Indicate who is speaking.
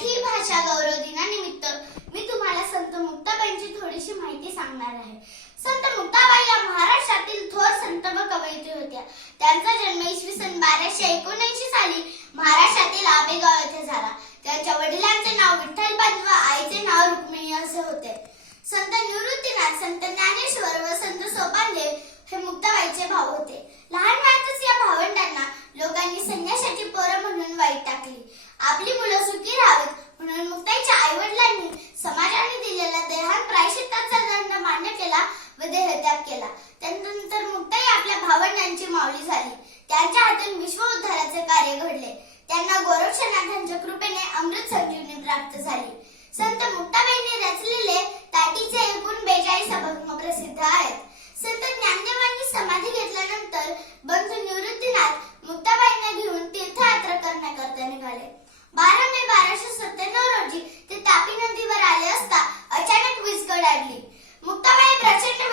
Speaker 1: मराठी भाषा गौरव दिनानिमित्त मी तुम्हाला संत मुक्ताबाईंची थोडीशी माहिती सांगणार आहे. संत मुक्ताबाई या महाराष्ट्रातील थोर संत व कवयित्री होत्या. त्यांचा जन्म इसवी सन बाराशे एकोणऐंशी साली महाराष्ट्रातील आबेगाव येथे झाला. त्यांच्या वडिलांचे नाव विठ्ठल विठ्ठलपंत व आईचे नाव रुक्मिणी असे होते. संत निवृत्तीनाथ संत ज्ञानेश्वर व संत केला व देहत्याग केला. त्यानंतर मुक्ताई आपल्या भावंडांची माऊली झाली. त्यांच्या हातून विश्व उद्धाराचे कार्य घडले. त्यांना गोरक्षनाथांच्या कृपेने अमृत संजीवनी प्राप्त झाली. संत मुक्ताबाईंनी रचलेले ताटीचे एकूण बेचाळीस अभंग प्रसिद्ध आहेत. संत ज्ञानदेवांनी समाधी घेतल्यानंतर बंधू निवृत्तीनाथ मुक्ताबाईंना घेऊन तीर्थयात्रा करण्याकरता निघाले. बारा मे बाराशे सत्त्याण्णव रोजी ते तापी नदीवर आले असता अचानक वीज गडाडली. Muktabai that's it.